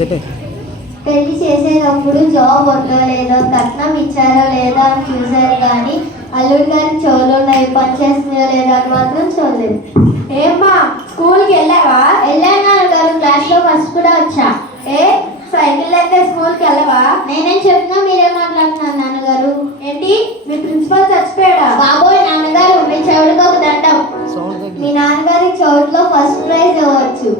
పెళ్లి చేసేటప్పుడు జాబ్ ఉందో లేదో కట్నం ఇచ్చారో లేదో అని చూశారు, కానీ అల్లుడి గారికి చెవులు ఉన్నాయి, పని చేస్తుందో లేదో అని మాత్రం చూడలేదు. ఏమ్మా స్కూల్కి వెళ్ళావా? వెళ్ళాను నాన్నగారు, క్లాస్లో ఫస్ట్ కూడా వచ్చా. ఏ సైకిల్ అయితే స్కూల్కి వెళ్ళవా? నేనేం చెప్తున్నా మీరేం మాట్లాడుతున్నారు నాన్నగారు? ఏంటి మీ ప్రిన్సిపల్ చచ్చిపోయాడా? బాబోయ్ నాన్నగారు, మీ చెవుడికి ఒక దండం. మీ నాన్నగారి చెవుట్లో ఫస్ట్ ప్రైజ్ ఇవ్వచ్చు.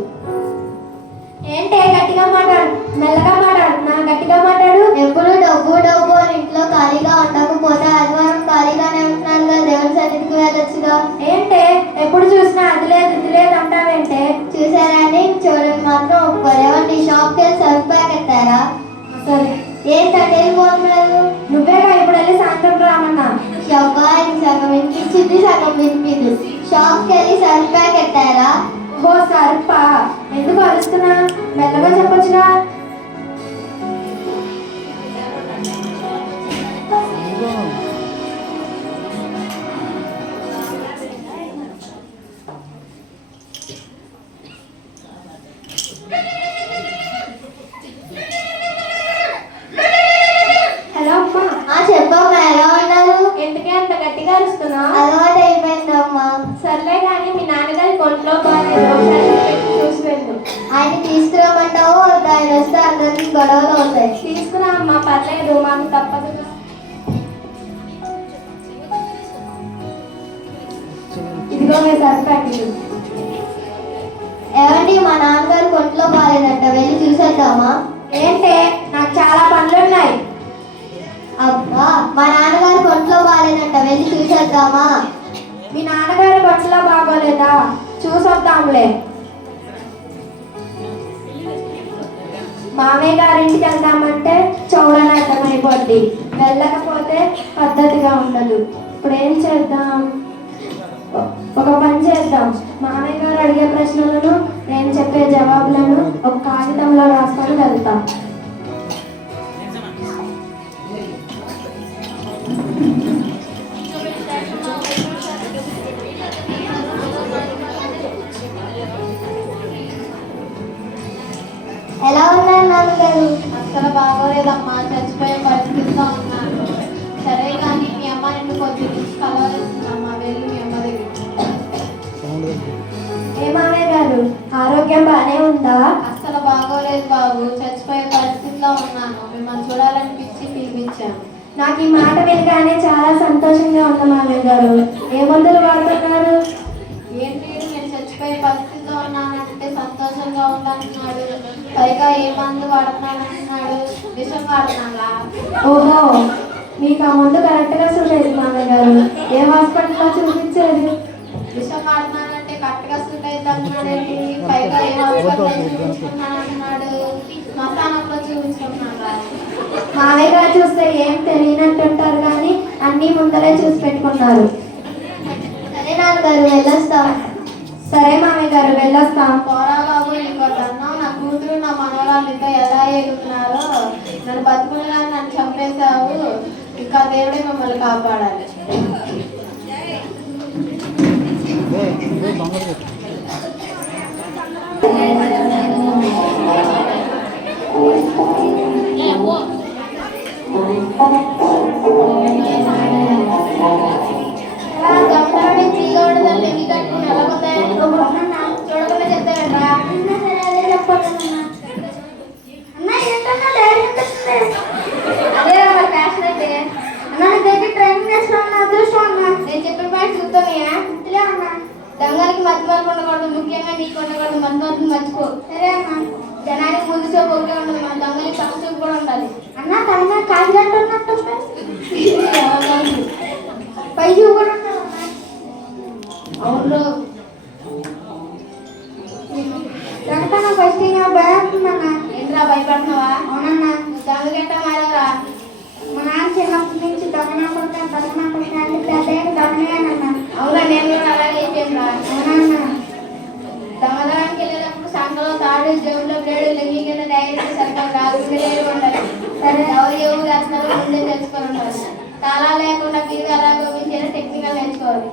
ఏంటి గట్టిగా మాట్లాడు, మెల్లగా మాట్లాడు, నా గట్టిగా మాట్లాడు. ఎప్పుడు డబ్బు డబ్బు అని ఇంట్లో ఖాళీగా ఉండకపోతే ఆదివారం ఖాళీగానే ఉంటున్నాను కదా, దేవుని సన్నిధికి వెళ్ళొచ్చుగా. ఏంటే ఎప్పుడు చూసినా అది లేదు ఇది లేదు అంటావేంటే? చూసారని చూడండి మాత్రం ఒప్పుకోరు. ఏమండి షాప్కి వెళ్ళి సర్ఫ్ ప్యాక్ ఎత్తారా? సరే ఏంటంటే వెళ్ళిపోవట్లేదు? నువ్వేగా ఇప్పుడు వెళ్ళి సాయంత్రం రామన్నా. షాప్ సగం వినిపించింది, సగం వినిపించదు. షాప్కి వెళ్ళి సర్ఫ్ ప్యాక్ ఎత్తారా? ఓ సర్పా, ఎందుకు అరుస్తున్నా? మెల్లగా చెప్పొచ్చుగా. హలో అమ్మా. చెప్పమ్మా, ఎలా ఉన్నారు? ఎందుకే అంత గట్టిగా అరుస్తున్నా? అలవాటు అయిపోయిందమ్మా. సర్లే కానీ మీ నాన్నగారి కొంట్లో బాగాలేదు, ఒకసారి చూసి వెళ్ళు. ఆయన తీసుకురామంటావు, ఆయన వస్తే అందరికి గొడవలు అవుతాయి. తీసుకురా అమ్మా, పర్లేదు, మాకు తప్పదు. ఇదిగో మీ సరిపాటి. ఏమండి మా నాన్నగారు కొంట్లో బాగాలేదంట, వెళ్ళి చూసేద్దామా? ఏంటే నాకు చాలా పనులున్నాయి. అబ్బా, మా నాన్నగారు కొంట్లో బాగాలేదంట, వెళ్ళి చూసేద్దామా? మీ నాన్నగారి బట్టలో బాగోలేదా? చూసొద్దాంలే. మామయ్య గారింటికి వెళ్దామంటే చూడని అర్థమైపోద్ది, వెళ్ళకపోతే పద్ధతిగా ఉండదు. ఇప్పుడు ఏం చేద్దాం? ఒక పని చేద్దాం, మామయ్య గారు అడిగే ప్రశ్నలను నేను చెప్పే జవాబులను ఒక కాగితంలో రాసుకొని వెళ్తాం. ఎలా ఉన్నారు నాన్నగారు? అసలు బాగోలేదమ్మా, చచ్చిపోయే పరిస్థితిలో ఉన్నాను. సరే కానీ మీ అమ్మ నిన్ను కొంచెం కలవలేస్తుందమ్మా, వెళ్ళి మీ అమ్మ దగ్గర. ఏ మామయ్య గారు, ఆరోగ్యం బాగానే ఉందా? అస్సలు బాగోలేదు బాబు, చచ్చిపోయే పరిస్థితిలో ఉన్నాను. మిమ్మల్ని చూడాలనిపించి పిలిపించాను. నాకు ఈ మాట వినగానే చాలా సంతోషంగా ఉంది మామయ్య గారు. ఏ మందులు వాడుతున్నారు? ఏంటి నేను చచ్చిపోయే పరిస్థితిలో ఉన్నానంటే సంతోషంగా ఉందంటున్నాడు, పైగా ఏ మందు వాడుతున్నానంటున్నాడు. విషం వాడుతున్నాగా? ఓహో, మీకు ఆ మందు కరెక్ట్గా సూట్ అయింది మామయ్య గారు. ఏ హాస్పిటల్లో చూపించేది? విషం వాడుతున్నానంటే కరెక్ట్గా సూట్ అయింది అంటున్నాడేంటి? పైగా ఏ హాస్పిటల్లో చూపించుకున్నాను అంటున్నాడు. శ్మశానంలో చూపించుకుంటున్నాగా? మామయ్య గారు చూస్తే ఏం తెలియనట్టుంటారు, కానీ అన్నీ ముందరే చూసి పెట్టుకున్నారు. సరే నాన్నగారు, వెళ్ళొస్తాం. సరే మామయ్య గారు, వెళ్ళొస్తాం. పోరా బాబు, ఇంకోటన్నా నా కూతురు నా మనవరాళ్ళతో ఎలా ఎగుతున్నారో. నన్ను బతుకున్నా నన్ను చంపేశావు, ఇంకా దేవుడే మిమ్మల్ని కాపాడాలి. చూడకుండా చెప్తారా? అదే ఫ్యాషన్ అయితే నేను చెప్పిన పాయింట్ చూస్తానయ్యా. దొంగలకి మధ్య మార్పు ఉండకూడదు, ముఖ్యంగా నీకు ఉండకూడదు. మధ్య మార్పు మర్చిపో. సరే అన్న. జనానికి ముందు చూపు ఒకే ఉండదు, మన దొంగలకి పక్క చూపు కూడా ఉండాలి. అన్న తన కాగితం ఉన్నట్టు పై చూపు కూడా ఉండాలి. అవును, ఫస్ట్ భయపడుతున్నా. ఏంట్రా భయపడుతున్నావా? అవునన్నా, దొంగ గట్ట మారవరా? మా నాన్న చిన్నప్పటి నుంచి దొంగనా అంటే పెద్ద దొంగనేనన్నా. అవునా, నేను కూడా అలాగే అయిపోయిందా? అవునన్నా. దొంగదానికి వెళ్ళేటప్పుడు సంకలో తాడు, జేబులో బ్లేడు, లెంగి కింద డైరెక్ట్ సరిగ్గా రాకుండా ఉండాలి. సరే, ఎవరు రాస్తున్నారో ముందే తెలుసుకొని ఉండాలి. తాళా లేకుండా మీరు ఎలా గోపించారో టెక్నికల్ నేర్చుకోవాలి.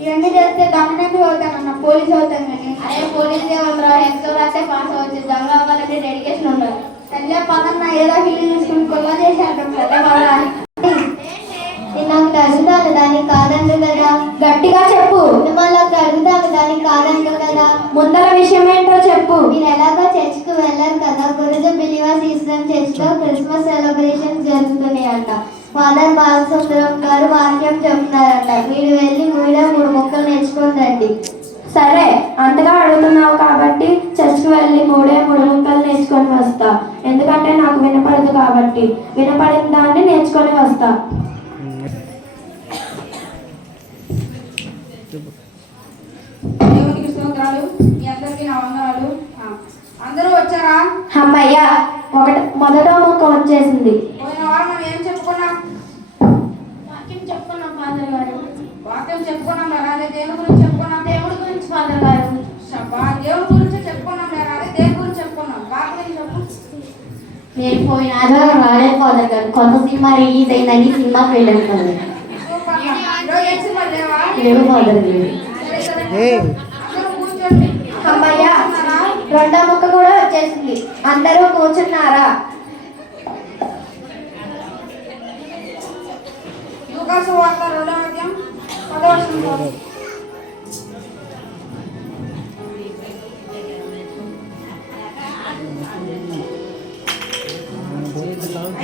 ఇవన్నీ చేస్తే దొంగనే అవుతానన్నా, పోలీసు అవుతాను. కానీ అదే పోలీసు ఏమన్నా ఎగ్జామ్ రాస్తే పాస్ అవ్వచ్చు. దొంగ అవ్వాలంటే ఉండే డెడికేషన్ ఉండాలి. తల్లి పదన్న ఏదో ఫీల్ తీసుకుని కొల్ల చేసేద్దాం కదా బాగా. నేను ఒకటి అడుగుతాను దానికి కాదంటారు కదా. గట్టిగా చెప్పు. మిమ్మల్ని ఒకటి అడుగుతాను దానికి కాదంటారు కదా. ముందర విషయం ఏంటో చెప్పు. మీరు ఎలాగో చర్చ్కి వెళ్ళారు కదా. గురుజ బిలీవర్స్ ఇస్లాం చర్చ్లో క్రిస్మస్ సెలబ్రేషన్స్ జరుగుతున్నాయి అంట. ఫాదర్ బాలసుందరం గారు వాక్యం చెప్తున్నారంట. మీరు వెళ్ళి 3 మొక్కలు నేర్చుకొని రండి. సరే, అంతగా అడుగుతున్నావు కాబట్టి చర్చ్కి వెళ్ళి 3 ముక్కలు నేర్చుకొని వస్తా. ఎందుకంటే నాకు వినపడదు కాబట్టి. వినపడిన దాన్ని నేర్చుకొని వస్తా. దేవునికి స్తోత్రాలు. మీ అందరికీ నా వందనాలు. అందరూ వచ్చారా? అమ్మయ్య, మొదట ముక్క వచ్చేసింది. పోయిన వారం మనం ఏం చెప్పుకున్నాం? వాక్యం చెప్పుకున్నాం ఫాదర్ గారు. వాక్యం చెప్పుకున్నాం కదా. అదే దేవుని గురించి చెప్పుకున్నాం. దేవుడి గురించి ఫాదర్ గారు. దేవుని గురించి చెప్పుకున్నాం కదా. అదే దేవుని గురించి చెప్పుకున్నాం. వాక్యం చెప్పు. నేను పోయిన ఆదివారం రాలేదు ఫాదర్ గారు. కొత్త సినిమా రిలీజ్ అయిందని సినిమాకి వెళ్ళాను. సూపర్. ఈరోజు ఏ సినిమా లేవా? లేవు ఫాదర్ గారు. అందరూ కూర్చోండి. అమ్మయ్య, 2వ ముక్క కూడా వచ్చేసింది. అందరూ కూర్చున్నారా? లూకాసు వార్త 2వ అధ్యాయం 10వ వచనం.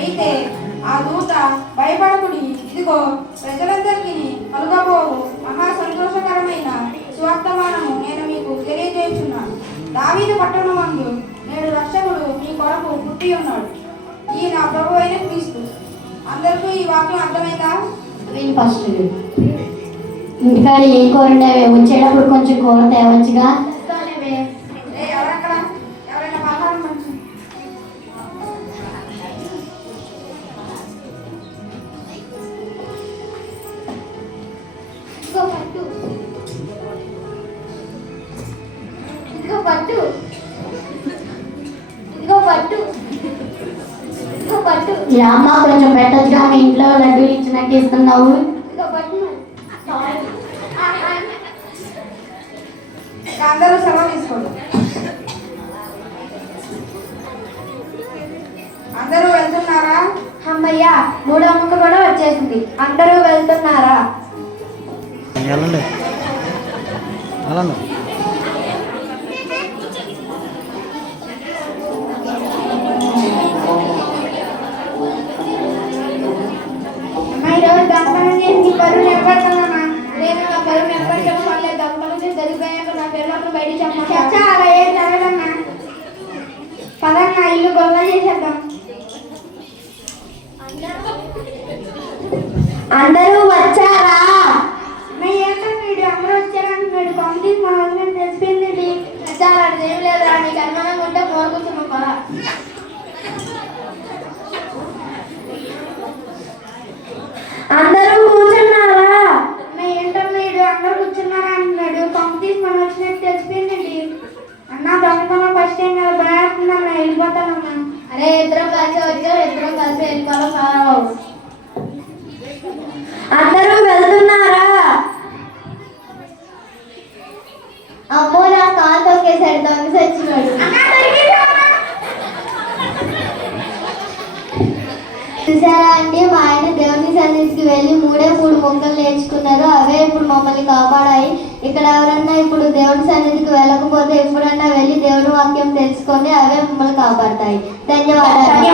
అయితే ఆ దూత భయపడకుడి, ఇదిగో ప్రజలందరికీ కలుగబోవు మహా సంతోషకరమైన సువర్తమానము నేను మీకు తెలియజేస్తున్నాను. దావీదు పట్టణమందు నేడు రక్షకుడు మీ కొరకు పుట్టి ఉన్నాడు. ఈయన ప్రభు అయిన క్రీస్తు. అందరికీ ఈ వాక్యం అర్థమైందా? ఫస్ట్ ఇంటికాడ ఏం కూర ఉండేవి వచ్చేటప్పుడు కొంచెం కూర తేవచ్చుగా. ఎవరక్కడ ఎవరైనా పలహారం మంచి అమ్మ కొంచెం పెట్టచ్చుగా. మీ ఇంట్లో లడ్డూలు ఇచ్చినట్టు ఇస్తున్నావు. అందరూ సెలవు తీసుకోండి. అందరూ వెళ్తున్నారా? అమ్మయ్య, 3వ ముక్క కూడా వచ్చేసింది. అందరూ వెళ్తున్నారా? ఈరోజు దొంగతనం చేసి పరువు నిలబడుతున్నానా? నేను నా పరువు నిలబడటం వల్ల దొంగతనం చేసి జరిగిపోయాక నా పేరు బయట చెప్పచ్చా? అలా ఏం జరగదన్నా. పదన్నా ఇల్లు గొల్ల చేసేద్దాం. అందరూ వచ్చారా? ఏంటన్నాడు? అందరూ వచ్చారంటున్నాడు. పంపిణీ మా హస్బెండ్ తెలిసిపోయింది. చాలా ఏం లేదురా, నీకు అనుమానంగా ఉంటే మోగుతున్నాం పదా. అందరూ కూర్చున్నారా? ఏంటన్నాడు? అందరూ కూర్చున్నారా అంటున్నాడు. పంపిణీ మనం వచ్చినట్టు తెలిసిపోయిందండి. అన్న దొంగతనం ఫస్ట్ టైం కదా, భయపడుతున్నా, వెళ్ళిపోతానన్నా. అరే ఇద్దరం కలిసి వచ్చావు, ఇద్దరం కలిసి వెళ్ళిపోవాలి కావాలి. అందరూ వెళ్తున్నారా? అమ్మో నా కాలు తొక్కేశాడు దొంగ సచ్చినాడు. చూసారా అండి, మా ఆయన దేవుని సన్నిధికి వెళ్ళి 3 మొక్కలు నేర్చుకున్నారు. అవే ఇప్పుడు మమ్మల్ని కాపాడాయి. ఇక్కడ ఎవరన్నా ఇప్పుడు దేవుని సన్నిధికి వెళ్ళకపోతే ఎప్పుడన్నా వెళ్ళి దేవుని వాక్యం తెలుసుకొని అవే మమ్మల్ని కాపాడతాయి. ధన్యవాదాలు.